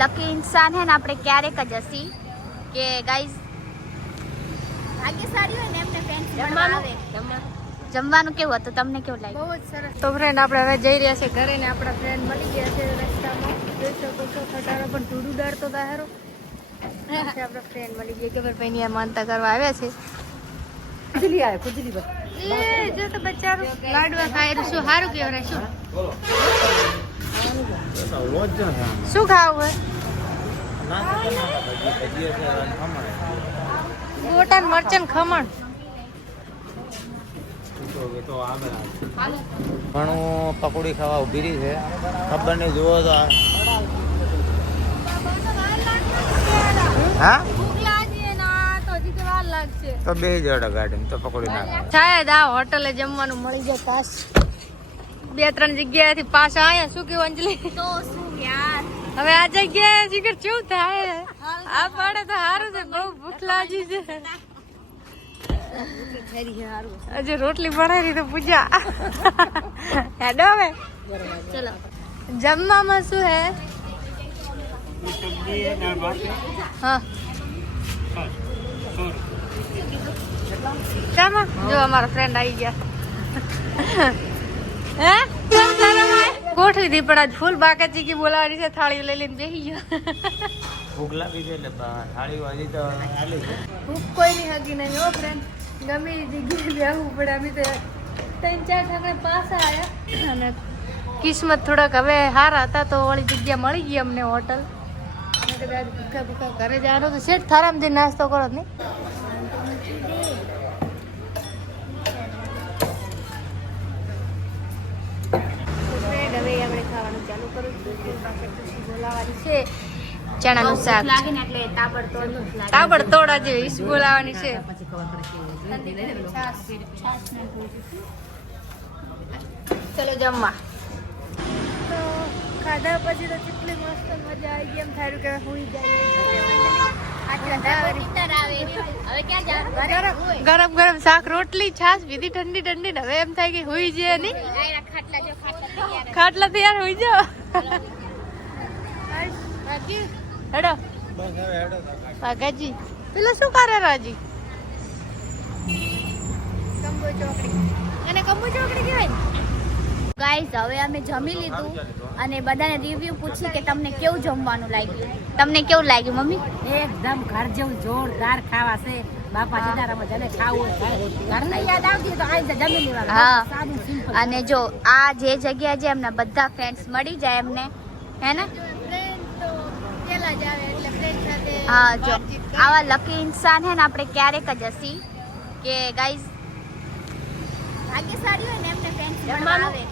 Lucky ઇન્સાન હે ને આપણે ક્યારેક જ હસી કે ગાઈઝ ભાગ્યશાળી હોય ને એમને ફ્રેન્ડ્સ આવે. જમવાનું કેવું હતું? તમને કેવું લાગ્યું? બહુ જ સરસ. તો ફ્રેન્ડ આપણે હવે જઈ રહ્યા છે ઘરે ને આપણા ફ્રેન્ડ મળી ગયા છે રસ્તામાં. જોઈ શકો છો ખટારો પણ ધૂળું ડાળતો દાહેરો આપણા ફ્રેન્ડ મળી ગયા. કે ભાઈ ની માનતા કરવા આવ્યા છે. ખુજલી આવે ખુજલી બસ એ જો તો બચારું. લાડવા ખાય શું? સારું કહેવાય શું? શું ખાવું હોય? ગોટા મરચન ખમણ. ઘણું પકોડી ખાવા ઊભી રહી છે. ખબર નહીં જુઓ તો આ. હા? તો બે જડ ગાડી તો પકોડી ના શાયદ આ હોટલે જમવાનું મળી જાય પાસ બે ત્રણ જગ્યાએથી પાછા આયા. શું કેવું અંજલિ? તો શું યાર? હવે આ જગ્યાએ શિખર કેવું થાય આ પાડે તો સારું છે બહુ ભૂખ લાગી છે હજી રોટલી બનાવી તો પૂજા હેડો હવે ચલો જમવામાં શું હે હા શામાં જો અમારા ફ્રેન્ડ આવી ગયા હે કેમ શરમ આવે? ગોઠવી દી પણ આજ ફૂલ બાકાજી કી બોલાવાની છે થાળી લઈ લઈને બેહી ગયા. ભૂખ લાગી છે એટલે થાળી વાજી તો ભૂખ કોઈ ની હગી નહીં હો ફ્રેન્ડ ગમે એ જગ્યાએ બેહવું પડે અમે તો ત્રણ ચાર ઠાકરે પાસા આવ્યા અને કિસ્મત થોડાક હવે હારા હતા તો વળી જગ્યા મળી ગઈ અમને હોટલ. આજે ભૂખા ભૂખા ઘરે જવાનું તો શેઠ થારામાં જઈને નાસ્તો કરો નહીં. ચાલુ કરું છું બાકી ખુશી બોલાવાની છે. ચણાનું શાક. લાગે ને એટલે તાબડતોડ તાબડતોડ આજે ઈસ બોલાવાની છે. ચલો જમવા. ખાધા પછી તો કેટલી મસ્ત મજા આવી ગઈ. એમ થાયું કે જાવ ગરમ ગરમ? શાક રોટલી છાશ બીજી ઠંડી ઠંડી ને હવે એમ થાય કે હુઈ જાય નહીં. ખાટલા તૈયાર ખાટલા જાઓ હેડો. ભાગાજી પેલો શું કરે રાજી? અને કંબો ચોકડી કહેવાય ગાઈઝ હવે અમે જમી લીધું અને બધાને રિવ્યુ પૂછી કે તમને કેવું જમવાનું લાગ્યું. તમને કેવું લાગ્યું મમ્મી? એકદમ ઘર જેવું જોરદાર ખાવા છે. બાપા સીતારામ જેને ખાવું હોય. ઘરને યાદ આવતી હોય તો આઈ જમી લેવાનું. હા. સાદું સિમ્પલ અને જો આ જે જગ્યા છે એમના બધા ફ્રેન્ડ્સ મળી જાય એમને હે ને? હા જો. આવા લકી ઇન્સાન હે ને આપણે ક્યારેક જ હસી કે ગાઈઝ ભાગ્યશાળી હોય ને એમને ફ્રેન્ડ્સ આવે.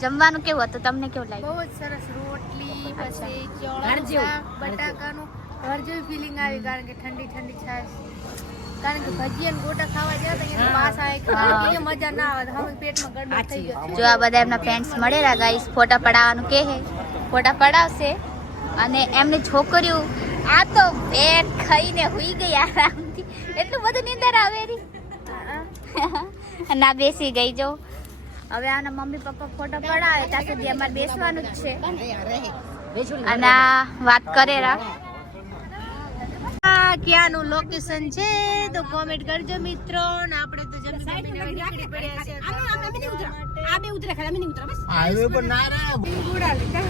જમવાનું. કેવું હતું? તમને કેવું લાગ્યું? બહુ જ સરસ. રોટલી પછી ચોળા બટાકાનું. ઘર જેવી ફિલિંગ આવી કારણ કે ઠંડી ઠંડી છાશ. કારણ કે ભજીયા ને ગોટા ખાવા ગયા તો એની પાસ આવે કે. મજા ના આવે હવે પેટમાં ગડબડ થઈ ગયો જો આ બધા એમના ફ્રેન્ડ્સ મળેલા ગાઈસ ફોટા પડાવવાનું કે હે ફોટા પડાવશે અને એમની છોકરીઓ આ તો પેટ ખાઈને હુઈ ગઈ આરામથી. એટલું બધું નીંદર આવે રી. ના બેસી ગઈ જો. હવે આના મમ્મી પપ્પા ફોટો પડાવે ત્યાં સુધી અમારે બેસવાનું જ છે. અને વાત કરેરા આ ક્યાંનું લોકેશન છે તો કોમેન્ટ કરજો મિત્રો. ને આપણે તો જમી હવે નીકળી પડ્યા છે આ બે ઉતરે ખાલી અમે નહીં ઉતરા. બસ. હાઈવે પર ના રહે ગુડા લીધા.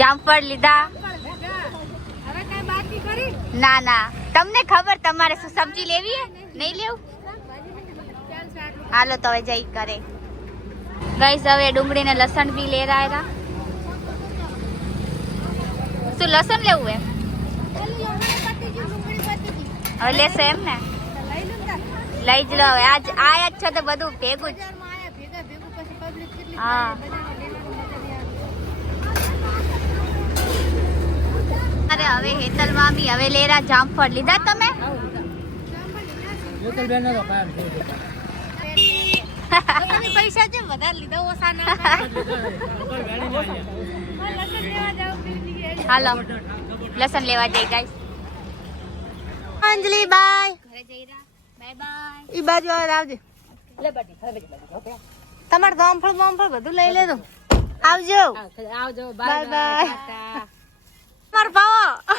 જામફળ લીધા હવે કઈ બાકી કરી? ના ના. તમને ખબર તમારે શું સબ્જી લેવી હે? નહીં લેવું? હાલો તો હવે જઈ કરે. ગઈસ હવે ડુંગળી ને લસણ બી લેરા રહ્યા શું લસણ લેવું એમ? હવે લેશે એમ ને? લઈ જ લો હવે. આજ આયા જ છો તો બધું ભેગું જ. હા. અરે હવે હેતલ મામી હવે લેરા જામફળ લીધા તમે? પૈસા છે વધારે લીધા? ઓછા ના હાલો. લસણ લેવા જઈ ગાઈસ અંજલિ બાય. ઘરે જઈ રહ્યા. Bye bye. ઈ બાજુ આવે આવજે. તમારે ગામફળ બામફળ બધું લઈ લેજો. આવજો. આવજો બાય બાય મારો ભાવો.